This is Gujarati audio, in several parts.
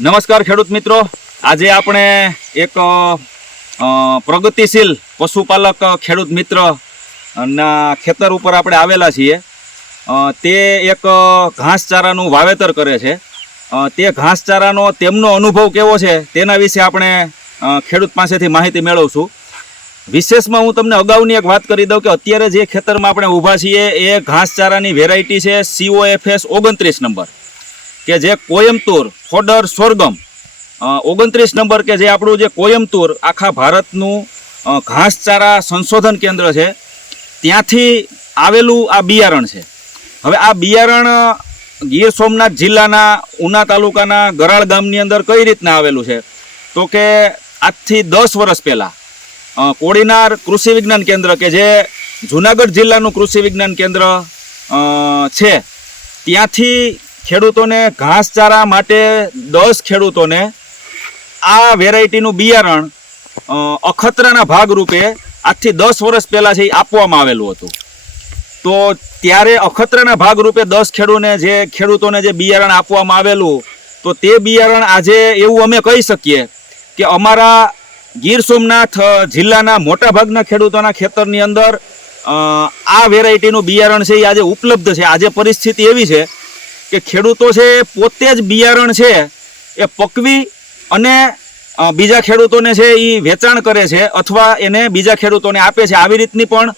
નમસ્કાર ખેડૂત મિત્રો. આજે આપણે એક પ્રગતિશીલ પશુપાલક ખેડૂત મિત્ર ના ખેતર ઉપર આપણે આવેલા છીએ. તે એક ઘાસચારાનું વાવેતર કરે છે. તે ઘાસચારાનો તેમનો અનુભવ કેવો છે તેના વિશે આપણે ખેડૂત પાસેથી માહિતી મેળવશું. વિશેષમાં હું તમને અગાઉની એક વાત કરી દઉં કે અત્યારે જે ખેતરમાં આપણે ઊભા છીએ એ ઘાસચારાની વેરાયટી છે સીઓએફએસ ઓગણત્રીસ નંબર. કે જે કોયમ્બતુર ફોડર સોરગમ ઓગણત્રીસ નંબર કે જે આપણું જે કોયમ્બતુર આખા ભારતનું ઘાસચારા સંશોધન કેન્દ્ર છે, ત્યાંથી આવેલું આ બિયારણ છે. હવે આ બિયારણ, ગીર સોમનાથ જિલ્લાના ઉના તાલુકાના ગરાળ ગામની અંદર કઈ રીતના આવેલું છે? તો કે આજથી દસ વર્ષ પહેલાં કોડીનાર કૃષિ વિજ્ઞાન કેન્દ્ર કે જે જુનાગઢ જિલ્લાનું કૃષિ વિજ્ઞાન કેન્દ્ર છે, ત્યાંથી ખેડૂતોને ઘાસચારા માટે દસ ખેડૂતોને આ વેરાયટીનું બિયારણ અખતરાના ભાગરૂપે આજથી દસ વર્ષ પહેલાં છે આપવામાં આવેલું હતું. તો ત્યારે અખતરાના ભાગરૂપે દસ ખેડૂને જે ખેડૂતોને જે બિયારણ આપવામાં આવેલું, તો તે બિયારણ આજે એવું અમે કહી શકીએ કે અમારા ગીર સોમનાથ જિલ્લાના મોટાભાગના ખેડૂતોના ખેતરની અંદર આ વેરાયટીનું બિયારણ છે એ આજે ઉપલબ્ધ છે. આજે પરિસ્થિતિ એવી છે કે ખેડૂતો છે એ પોતે જ બિયારણ છે, એ પકવી અને બીજા ખેડૂતોને છે એ વેચાણ કરે છે અથવા એને બીજા ખેડૂતોને આપે છે. આવી રીતની પણ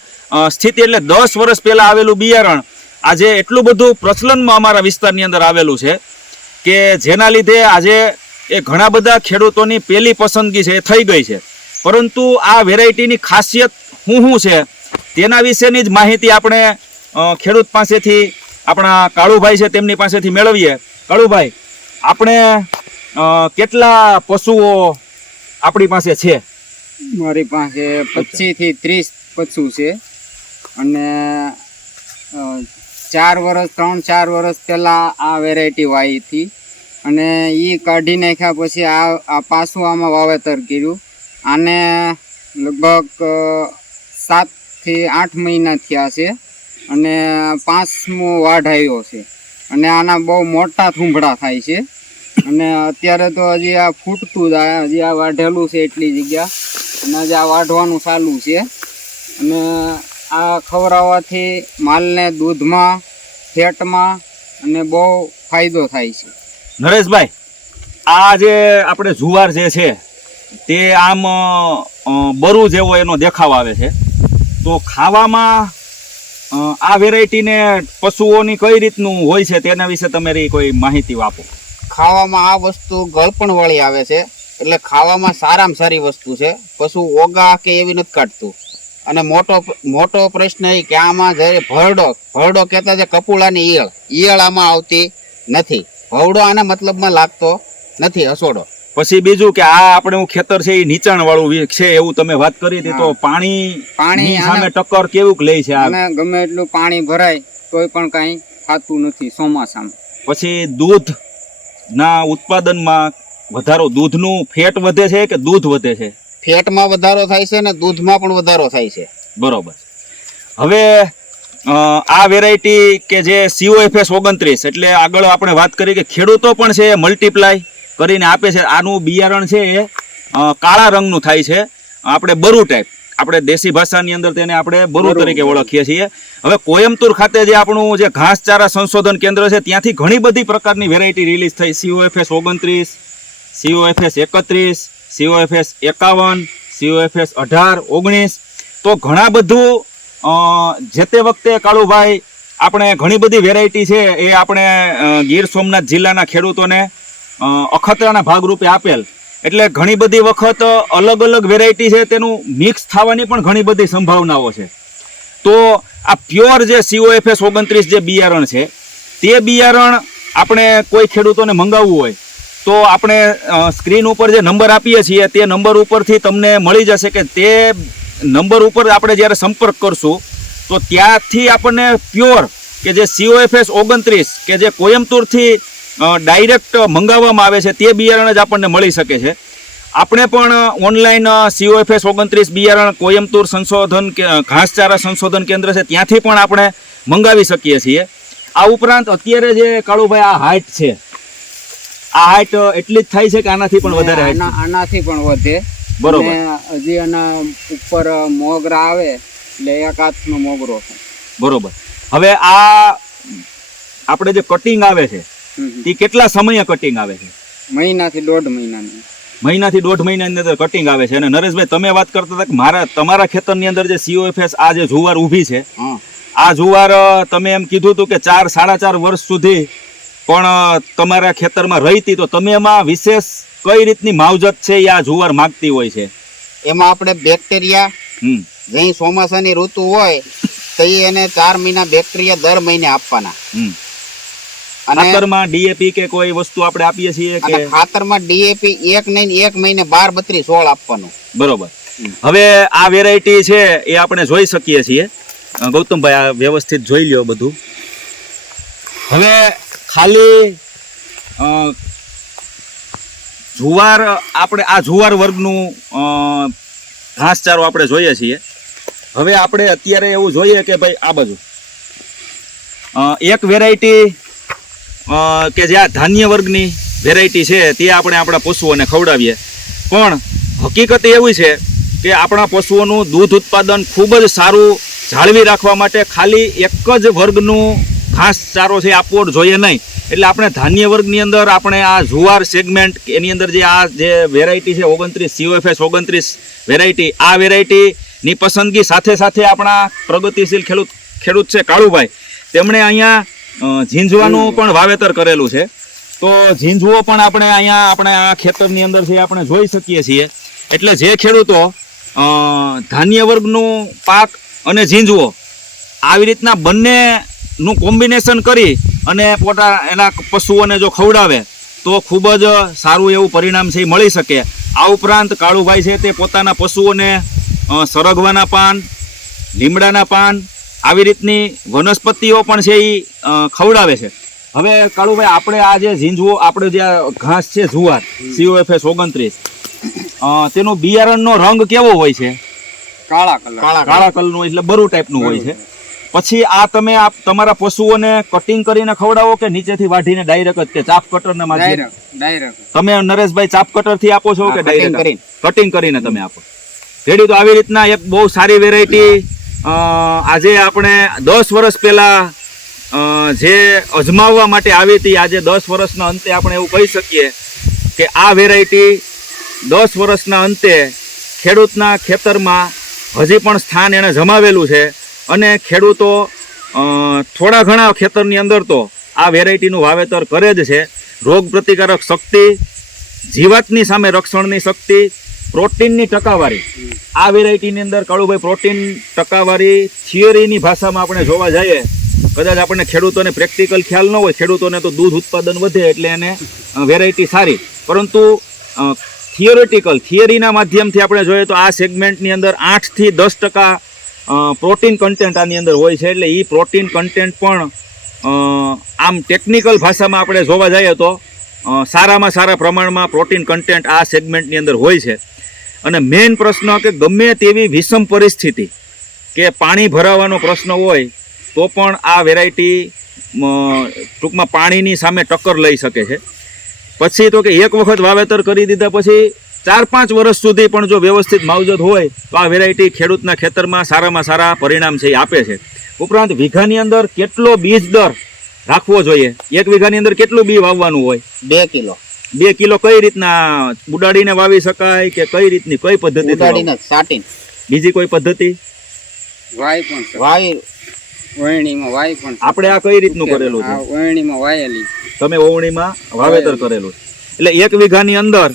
સ્થિતિ એટલે દસ વર્ષ પહેલાં આવેલું બિયારણ આજે એટલું બધું પ્રચલનમાં અમારા વિસ્તારની અંદર આવેલું છે કે જેના લીધે આજે એ ઘણા બધા ખેડૂતોની પહેલી પસંદગી છે એ થઈ ગઈ છે. પરંતુ આ વેરાયટીની ખાસિયત શું શું છે તેના વિશેની જ માહિતી આપણે ખેડૂત પાસેથી આપણા કાળુભાઈ છે તેમની પાસેથી મેળવીએ. કાળુભાઈ, આપણે કેટલા પશુઓ આપણી પાસે છે? મારી પાસે પચીસથી ત્રીસ પશુ છે અને ચાર વર્ષ ત્રણ ચાર વર્ષ પહેલા આ વેરાયટી વાવી હતી અને એ કાઢી નાખ્યા પછી આ આ પાછું આમાં વાવેતર કર્યું. આને લગભગ સાતથી આઠ મહિના થયા છે. અને પાંચમો વાઢ આવ્યો છે. અને આના બહુ મોટા થૂંભડા થાય છે. અને અત્યારે તો હજી આ ફૂટતું જ હજી આ વાઢેલું છે એટલી જગ્યા. અને હજી આ વાઢવાનું ચાલુ છે. અને આ ખવડાવવાથી માલને દૂધમાં, ફેટમાં અને બહુ ફાયદો થાય છે. નરેશભાઈ, આ જે આપણે જુવાર જે છે, તે આમ બરુ જેવો એનો દેખાવ આવે છે. તો ખાવામાં આ વેરાયટીને પશુઓની કઈ રીતનું હોય છે તેના વિશે તમારી કોઈ માહિતી આપો. ખાવામાં આ વસ્તુ ગળપણ વાળી આવે છે, એટલે ખાવામાં સારામાં સારી વસ્તુ છે. પશુ ઓગા કે એવી નથી કાઢતું. અને મોટો મોટો પ્રશ્ન એ કે આમાં જ્યારે ભરડો ભરડો કહેતા છે કપૂળાની ઈયળ. ઈયળ આમાં આવતી નથી. ભવડો આના મતલબમાં લાગતો નથી, હસોડો. પછી બીજું કે આ આપણે હું ખેતર છે એ નીચાણ વાળું છે એવું તમે વાત કરી હતી તો પાણી પાણી સામે ટક્કર કેવું લે છે આ? ગમે એટલું પાણી ભરાય તોય પણ કાંઈ થતું નથી ચોમાસામાં. પછી દૂધ ના ઉત્પાદનમાં વધારો દૂધનું ફેટ વધે છે કે દૂધ વધે છે? ફેટમાં વધારો થાય છે ને દૂધમાં પણ વધારો થાય છે. બરોબર. હવે આ વેરાયટી કે જે સીઓએફએસ ઓગણત્રીસ એટલે આગળ આપણે વાત કરી કે ખેડૂતો પણ છે મલ્ટીપ્લાય કરીને આપે છે. આનું બિયારણ છે એ કાળા રંગનું થાય છે. આપણે બરુ ટાઈપ. આપણે દેશી ભાષાની અંદર તેને આપણે બરુ. તરીકે ઓળખીએ છીએ. હવે કોયમ્બતુર ખાતે જે આપણું જે ઘાસચારા સંશોધન કેન્દ્ર છે ત્યાંથી ઘણી બધી પ્રકારની વેરાયટી રિલીઝ થઈ. સીઓએફએસ ઓગણત્રીસ સીઓએફએસ એકત્રીસ સીઓએફએસ એકાવન સીઓએફએસ અઢાર ઓગણીસ. તો ઘણા બધું જે તે વખતે કાળુભાઈ આપણે ઘણી બધી વેરાયટી છે એ આપણે ગીર સોમનાથ જિલ્લાના ખેડૂતોને અખતરાના ભાગરૂપે આપેલ. એટલે ઘણી બધી વખત અલગ અલગ વેરાયટી છે, તેનું મિક્સ થવાની પણ ઘણી બધી સંભાવનાઓ છે. તો આ પ્યોર જે સીઓએફએસ ઓગણત્રીસ જે બિયારણ છે, તે બિયારણ આપણે કોઈ ખેડૂતોને મંગાવવું હોય, તો આપણે સ્ક્રીન ઉપર જે નંબર આપીએ છીએ, તે નંબર ઉપરથી તમને મળી જશે કે તે નંબર ઉપર આપણે જ્યારે સંપર્ક કરશું, તો ત્યાંથી આપણને પ્યોર કે જે સીઓએફએસ ઓગણત્રીસ કે જે કોયમતુરથી ડાયરેક્ટ મંગાવવામાં આવે છે તે બિયારણ જ આપણને મળી શકે છે. આપણે પણ ઓનલાઈન સીઓએફએસ ઓગણત્રીસ બિયારણ કોયમ્બતુર સંશોધન કે ઘાસચારા સંશોધન કેન્દ્ર છે ત્યાંથી પણ આપણે મંગાવી શકીએ છીએ. આ ઉપરાંત અત્યારે જે કાળુભાઈ આ હાઇટ છે આ હાઇટ એટલી જ થાય છે કે આનાથી પણ વધારે આનાથી પણ વધે. બરોબર. હજી આના ઉપર મોગરા આવે એટલે એક હાથનો મોગરો છે બરોબર. હવે આ આપણે જે કટિંગ આવે છે હમ. કેટલા સમયે કટિંગ આવે છે? મહિનાથી દોઢ મહિનાની. મહિનાથી દોઢ મહિનાની અંદર કટિંગ આવે છે. અને નરેશભાઈ તમે વાત કરતા હતા કે મારા તમારા ખેતરની અંદર જે સીઓએફએસ આ જે જુવાર ઊભી છે હા. આ જુવાર તમે એમ કીધું હતું કે ચાર સાડા ચાર વર્ષ સુધી પણ તમારા ખેતરમાં રહી હતી તો તમે એમાં વિશેષ કઈ રીતની માવજત છે એ આ જુવાર માગતી હોય છે? એમાં આપણે બેક્ટેરિયા હમ. જઈ ચોમાસાની ઋતુ હોય તો એને ચાર મહિના બેક્ટેરિયા દર મહિને આપવાના. ખાતરમાં ડીએપી કે કોઈ વસ્તુ આપણે આપીએ છીએ કે ખાતરમાં ડીએપી એક નહીં એક મહિને બાર બત્રીસ સોળ આપવાનું. બરોબર. હવે આ વેરાયટી છે એ આપણે જોઈ શકીએ છીએ. ગૌતમભાઈ આ વ્યવસ્થિત જોઈ લ્યો બધું. હવે ખાલી અ, જુવાર આપણે આ જુવાર વર્ગનું અ, ઘાસચારો આપણે જોઈએ છીએ. હવે આપણે અત્યારે એવું જોઈએ કે ભાઈ આ બાજુ. એક વેરાયટી કે જે આ ધાન્ય વર્ગની વેરાયટી છે, તે આપણે આપણા પશુઓને ખવડાવીએ. પણ હકીકત એવી છે કે આપણા પશુઓનું દૂધ ઉત્પાદન ખૂબ જ સારું જાળવી રાખવા માટે ખાલી એક જ વર્ગનું ઘાસચારો છે આપવો જોઈએ નહીં. એટલે આપણે ધાન્ય વર્ગની અંદર આપણે આ જુવાર સેગમેન્ટ એની અંદર જે આ જે વેરાયટી છે, ઓગણત્રીસ સીઓએફએસ ઓગણત્રીસ વેરાયટી આ વેરાયટીની પસંદગી સાથે સાથે આપણા પ્રગતિશીલ ખેડૂત ખેડૂત છે કાળુભાઈ. તેમણે અહીંયા ઝીંઝવાનું પણ વાવેતર કરેલું છે. તો ઝીંઝવો પણ આપણે અહીંયા આપણે આ ખેતરની અંદર છે આપણે જોઈ શકીએ છીએ. એટલે જે ખેડૂતો ધાન્ય વર્ગનું પાક અને ઝીંઝવો આવી રીતના બંનેનું કોમ્બિનેશન કરી અને પોતા એના પશુઓને જો ખવડાવે તો ખૂબ જ સારું એવું પરિણામ છે એ મળી શકે. આ ઉપરાંત કાળુભાઈ છે તે પોતાના પશુઓને સરગવાના પાન લીમડાના પાન આવી રીતની વનસ્પતિઓ પણ છે એ ખવડાવે છે. હવે કાળુભાઈ આપણે આ જે ઝીંઝવો આપણે જે ઘાસ છે જુવાર સીઓએફએસ ઓગણત્રીસ તેનો બિયારણનો રંગ કેવો હોય છે? કાળા કલર. કાળા કલરનો એટલે બરુ ટાઈપનું હોય છે. પછી આ તમે આ તમારા પશુઓને કટિંગ કરીને ખવડાવો કે નીચેથી વાઢીને ડાયરેક્ટ કે ચાપ કટરના ડાયરેક્ટ ડાયરેક્ટ તમે નરેશભાઈ ચાપ કટરથી આપો છો કે ડાયરેક્ટ કટિંગ કરીને. તમે આપો. રેડી તો આવી રીતના એક બહુ સારી વેરાયટી આજે આપણે દસ વર્ષ પહેલાં જે અજમાવવા માટે આવી હતી, આજે દસ વર્ષના અંતે આપણે એવું કહી શકીએ કે આ વેરાયટી દસ વર્ષના અંતે ખેડૂતના ખેતરમાં હજી પણ સ્થાન એણે જમાવેલું છે અને ખેડૂતો થોડા ઘણા ખેતરની અંદર તો આ વેરાયટીનું વાવેતર કરે જ છે. રોગ પ્રતિકારક શક્તિ, જીવાતની સામે રક્ષણની શક્તિ પ્રોટીનની ટકાવારી. આ વેરાયટીની અંદર કાળુભાઈ પ્રોટીન ટકાવારી થિયરીની ભાષામાં આપણે જોવા જઈએ, કદાચ આપણને ખેડૂતોને પ્રેક્ટિકલ ખ્યાલ ન હોય, ખેડૂતોને તો દૂધ ઉત્પાદન વધે એટલે એને વેરાયટી સારી. પરંતુ થિયોરિટિકલ, થિયરીના માધ્યમથી આપણે જોઈએ તો આ સેગમેન્ટની અંદર આઠથી દસ ટકા પ્રોટીન કન્ટેન્ટ આની અંદર હોય છે. એટલે એ પ્રોટીન કન્ટેન્ટ પણ આમ ટેકનિકલ ભાષામાં આપણે જોવા જઈએ તો સારામાં સારા પ્રમાણમાં પ્રોટીન કન્ટેન્ટ આ સેગમેન્ટની અંદર હોય છે. અને મેઇન પ્રશ્ન કે ગમે તેવી વિષમ પરિસ્થિતિ કે પાણી ભરાવાનો પ્રશ્ન હોય, તો પણ આ વેરાયટી ટૂંકમાં પાણીની સામે ટક્કર લઈ શકે છે. પછી તો કે એક વખત વાવેતર કરી દીધા પછી ચાર પાંચ વર્ષ સુધી પણ જો વ્યવસ્થિત માવજત હોય, તો આ વેરાયટી ખેડૂતના ખેતરમાં સારામાં સારા પરિણામ છે એ આપે છે. ઉપરાંત વીઘાની અંદર કેટલો બીજ દર રાખવો જોઈએ? એક વીઘાની અંદર કેટલું બી વાવવાનું હોય? બે કિલો. બે કિલો કઈ રીતના ઉડાડીને વાવી શકાય કે કઈ રીતની કઈ પદ્ધતિ ઉડાડીને સાટીને. બીજી કોઈ પદ્ધતિ? વાય પણ વાય ઓવણીમાં વાય પણ આપણે આ કઈ રીતનું કરેલું છે? ઓવણીમાં વાયેલી. તમે ઓવણીમાં વાવેતર કરેલું એટલે એક વીઘાની અંદર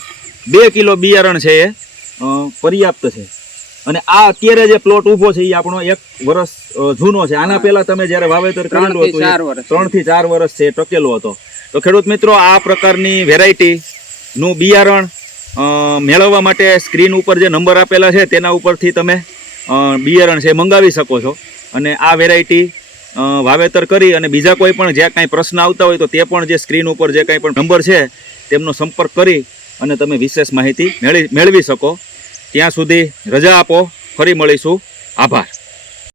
બે કિલો બિયારણ છે એ પર્યાપ્ત છે. અને આ અત્યારે જે પ્લોટ ઊભો છે એ આપણો એક વર્ષ જૂનો છે. આના પહેલા તમે જ્યારે વાવેતર કરેલું હતું ત્રણથી ચાર વર્ષ છે ટકેલો હતો. તો ખેડૂત મિત્રો આ પ્રકારની વેરાયટી નું બિયારણ મેળવવા માટે સ્ક્રીન ઉપર જે નંબર આપેલા છે તેના ઉપરથી તમે બિયારણ છે મંગાવી શકો છો. અને આ વેરાયટી વાવેતર કરી અને બીજા કોઈ પણ જ્યાં કાંઈ પ્રશ્ન આવતા હોય તો તે પણ જે સ્ક્રીન ઉપર જે કાંઈ પણ નંબર છે તેમનો સંપર્ક કરી અને તમે વિશેષ માહિતી મેળવી મેળવી શકો. ત્યાં સુધી રજા આપો ફરી મળીશું. આભાર.